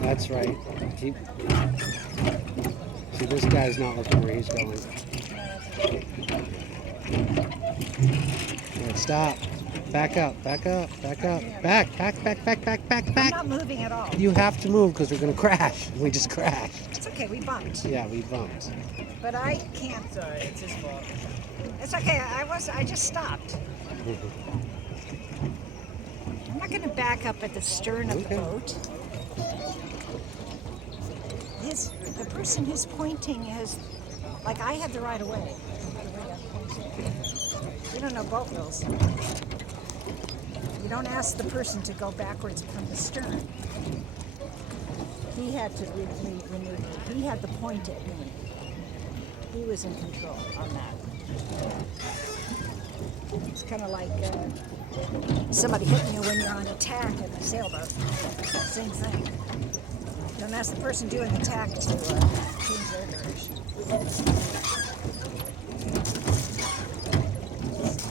That's right. Keep. See, this guy's not looking where he's going. All right, stop. Back up. Back up. Back up. Back. Back. Back. Back. Back. Back. I'm Back. not moving at all. You have to move because we're gonna crash. We just crashed. It's okay, we bumped. Yeah, we bumped. But I can't. Sorry, it's his fault. It's okay. I just stopped. I'm not going to back up at the stern of the boat. The person who's pointing is like I had the right of way. You don't know boat rules. You don't ask the person to go backwards from the stern. He had to maneuver. He had the point at me. He was in control on that. It's kind of like somebody hitting you when you're on attack in a sailboat. Same thing. Don't ask the person doing the tack to change their direction.